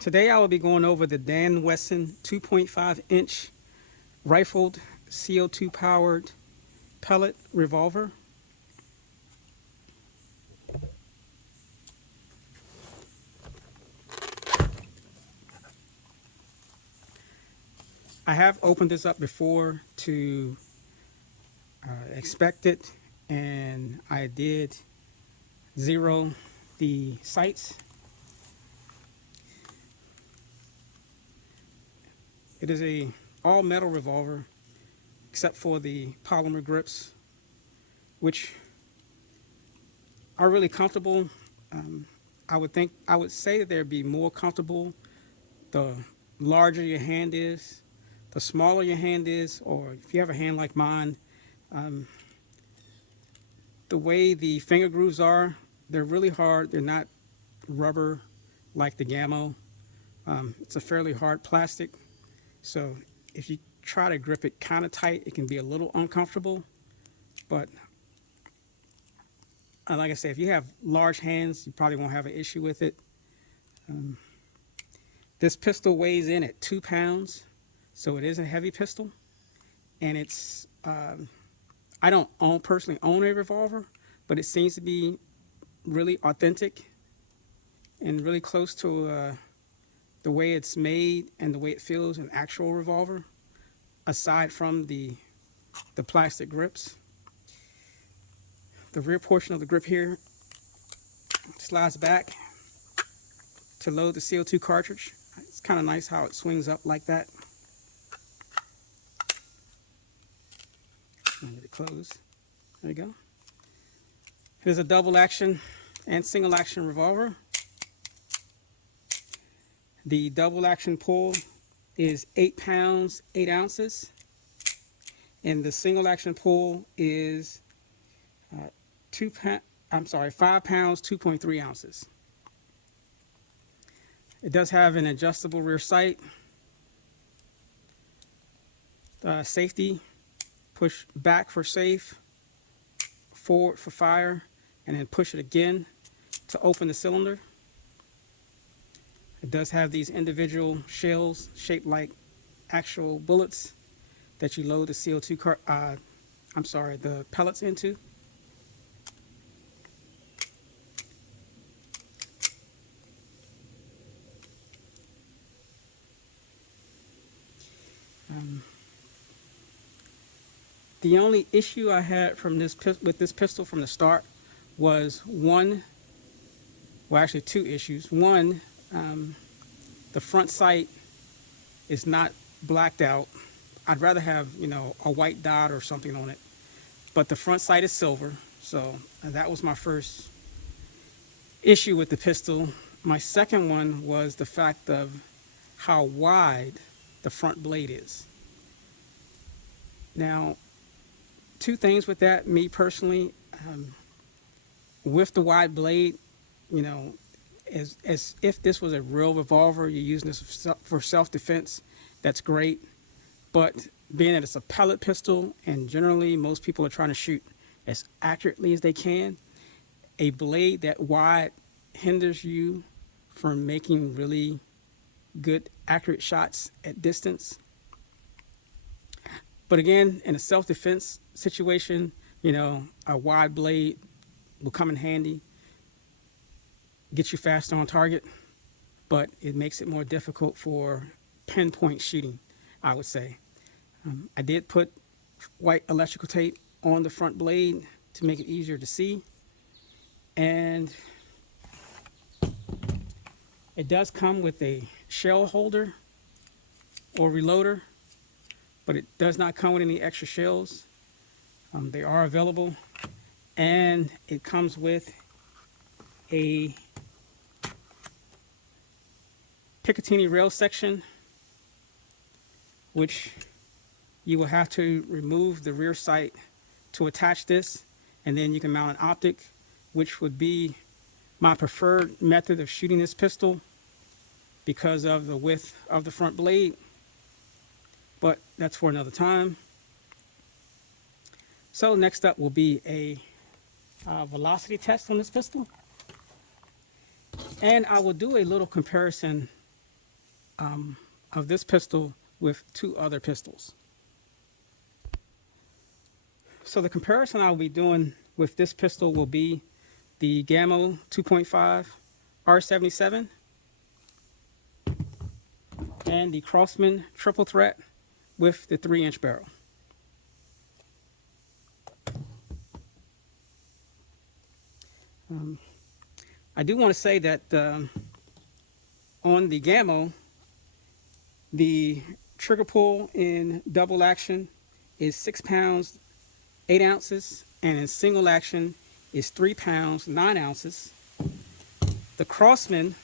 Today I will be going over the Dan Wesson 2.5-inch rifled CO2 powered pellet revolver. I have opened this up before to inspect it, and I did zero the sights. It is a all metal revolver except for the polymer grips, which are really comfortable. Um, I would say that they'd be more comfortable the larger your hand is, the smaller your hand is, or if you have a hand like mine, um, the way the finger grooves are, they're really hard. They're not rubber like the Gammo. It's a fairly hard plastic. So if you try to grip it kind of tight, it can be a little uncomfortable. But like I say, if you have large hands, you probably won't have an issue with it. Um, this pistol weighs in at 2 pounds, so it is a heavy pistol. And it's, I don't personally own a revolver, but it seems to be really authentic and really close to the way it's made and the way it feels an actual revolver, aside from the plastic grips. The rear portion of the grip here slides back to load the CO2 cartridge. It's kind of nice how it swings up like that. Get it closed. There you go. Here's a double action and single action revolver. The double action pull is 8 pounds, 8 ounces. And the single action pull is 5 pounds, 2.3 ounces. It does have an adjustable rear sight. Safety, push back for safe, forward for fire, and then push it again to open the cylinder. It does have these individual shells shaped like actual bullets that you load the the pellets into. The only issue I had with this pistol from the start was actually two issues. One, the front sight is not blacked out. I'd rather have, a white dot or something on it, but the front sight is silver. So that was my first issue with the pistol. My second one was the fact of how wide the front blade is. Now, two things with that, me personally, with the wide blade, as if this was a real revolver, you're using this for self-defense, that's great. But being that it's a pellet pistol, and generally most people are trying to shoot as accurately as they can, a blade that wide hinders you from making really good, accurate shots at distance. But again, in a self-defense situation, a wide blade will come in handy, get you faster on target, but it makes it more difficult for pinpoint shooting, I would say. I did put white electrical tape on the front blade to make it easier to see. And it does come with a shell holder or reloader, but it does not come with any extra shells. They are available, and it comes with a Picatinny rail section, which you will have to remove the rear sight to attach this, and then you can mount an optic, which would be my preferred method of shooting this pistol because of the width of the front blade. But that's for another time. So next up will be a velocity test on this pistol. And I will do a little comparison of this pistol with two other pistols. So the comparison I'll be doing with this pistol will be the Gammo 2.5 R77 and the Crosman triple threat with the 3-inch barrel. I do want to say that on the Gammo, the trigger pull in double action is 6 pounds 8 ounces, and in single action is 3 pounds 9 ounces. The Crosman,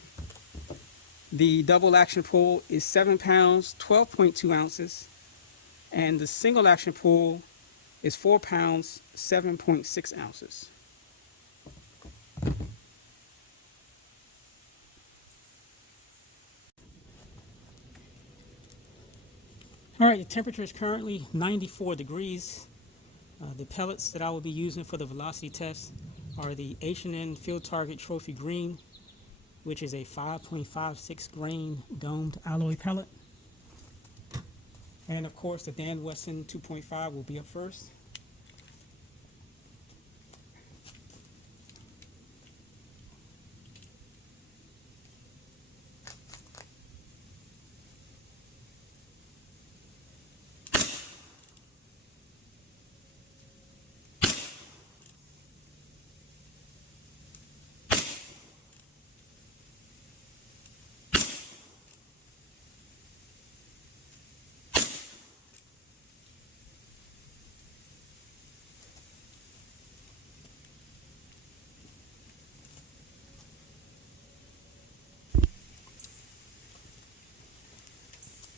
the double action pull is 7 pounds 12.2 ounces, and the single action pull is 4 pounds 7.6 ounces. All right, the temperature is currently 94 degrees. The pellets that I will be using for the velocity test are the H&N Field Target Trophy Green, which is a 5.56 grain domed alloy pellet. And of course, the Dan Wesson 2.5 will be up first.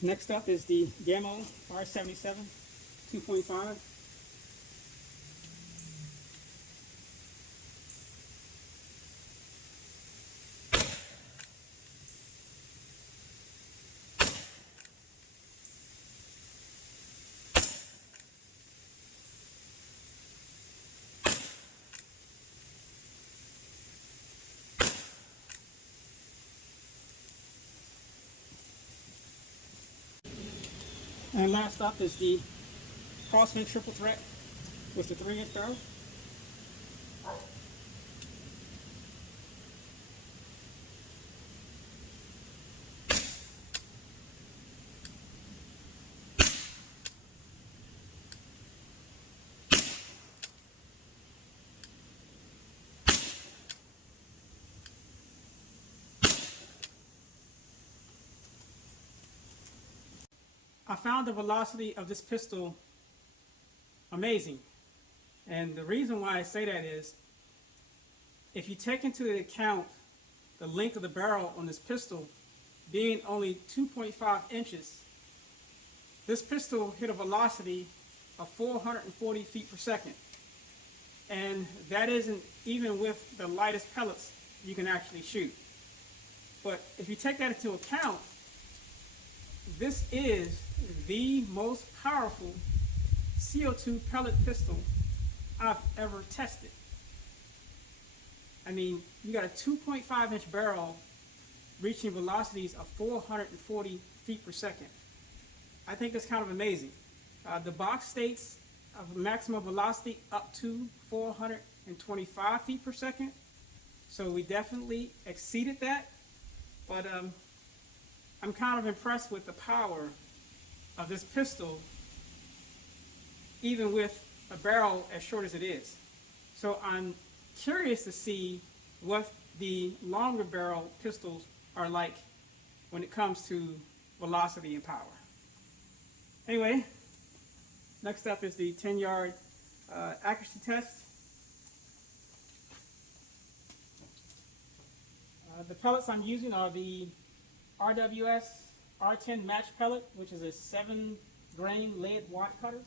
Next up is the Gammo R77 2.5. And last up is the Crosman triple threat with the 3-inch barrel. I found the velocity of this pistol amazing. And the reason why I say that is, if you take into account the length of the barrel on this pistol being only 2.5 inches, this pistol hit a velocity of 440 feet per second. And that isn't even with the lightest pellets you can actually shoot. But if you take that into account, this is the most powerful CO2 pellet pistol I've ever tested. I mean, you got a 2.5 inch barrel reaching velocities of 440 feet per second. I think that's kind of amazing. The box states of maximum velocity up to 425 feet per second. So we definitely exceeded that. But I'm kind of impressed with the power of this pistol, even with a barrel as short as it is. So I'm curious to see what the longer barrel pistols are like when it comes to velocity and power. Anyway, next up is the 10-yard accuracy test. The pellets I'm using are the RWS R10 match pellet, which is a 7-grain lead wad cutter.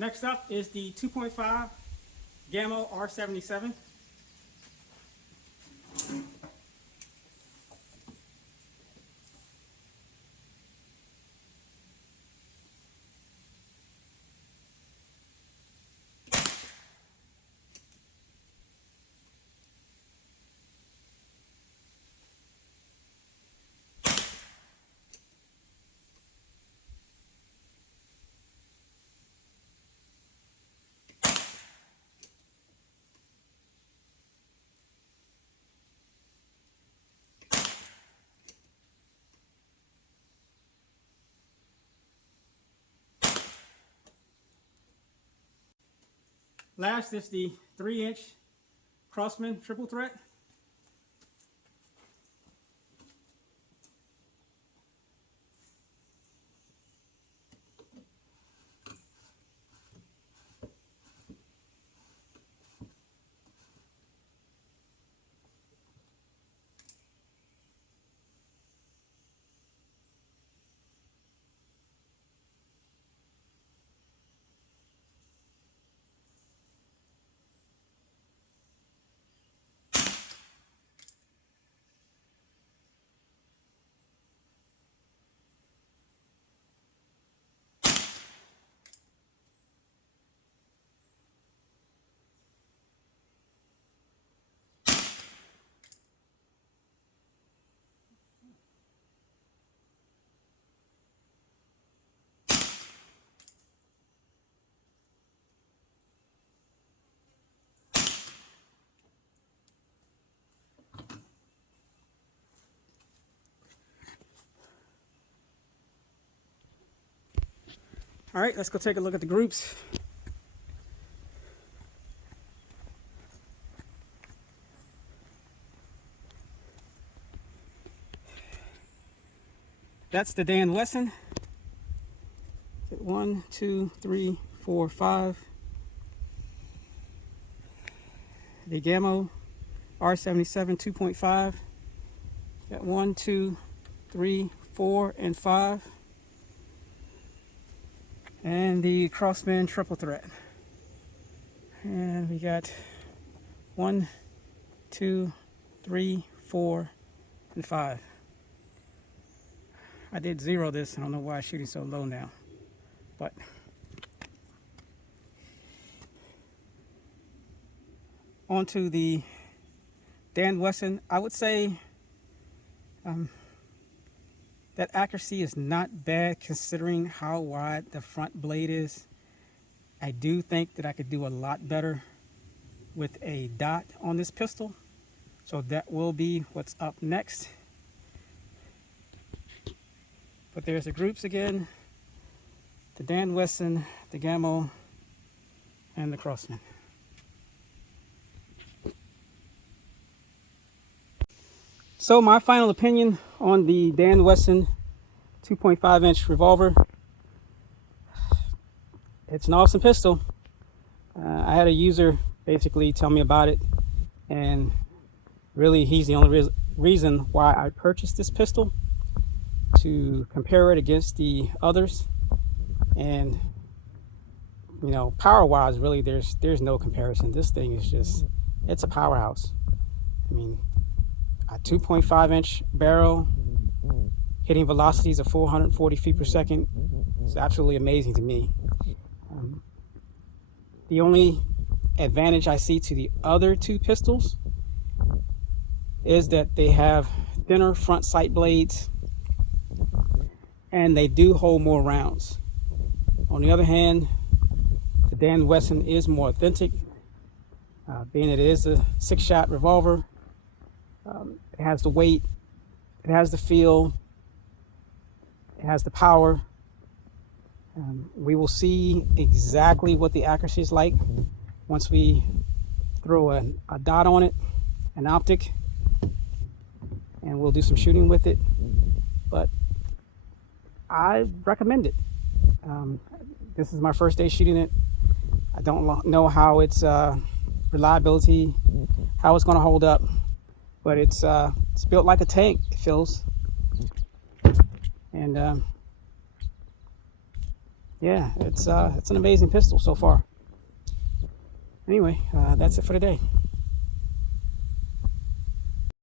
Next up is the 2.5 Gamma R77. Last is the 3-inch Crossman triple threat. All right, let's go take a look at the groups. That's the Dan Wesson. 1, 2, 3, 4, 5. The Gamma R77 2.5. Got 1, 2, 3, 4, and 5. And the Crossman triple threat. And we got 1, 2, 3, 4, and 5. I did zero this. I don't know why I'm shooting so low now, but onto the Dan Wesson. I would say that accuracy is not bad considering how wide the front blade is. I do think that I could do a lot better with a dot on this pistol, so that will be what's up next. But there's the groups again: the Dan Wesson, the Gamma, and the Crossman. So my final opinion on the Dan Wesson 2.5-inch revolver. It's an awesome pistol. I had a user basically tell me about it, and really he's the only reason why I purchased this pistol, to compare it against the others. And you know, power wise, really there's no comparison. This thing is just, it's a powerhouse. I mean, a 2.5-inch barrel hitting velocities of 440 feet per second is absolutely amazing to me. The only advantage I see to the other two pistols is that they have thinner front sight blades and they do hold more rounds. On the other hand, the Dan Wesson is more authentic, being it is a 6-shot revolver. It has the weight, it has the feel, it has the power. We will see exactly what the accuracy is like once we throw a dot on it, an optic, and we'll do some shooting with it. But I recommend it. This is my first day shooting it. I don't know how its reliability, how it's going to hold up, but it's built like a tank, it feels. And yeah, it's an amazing pistol so far. Anyway, that's it for today.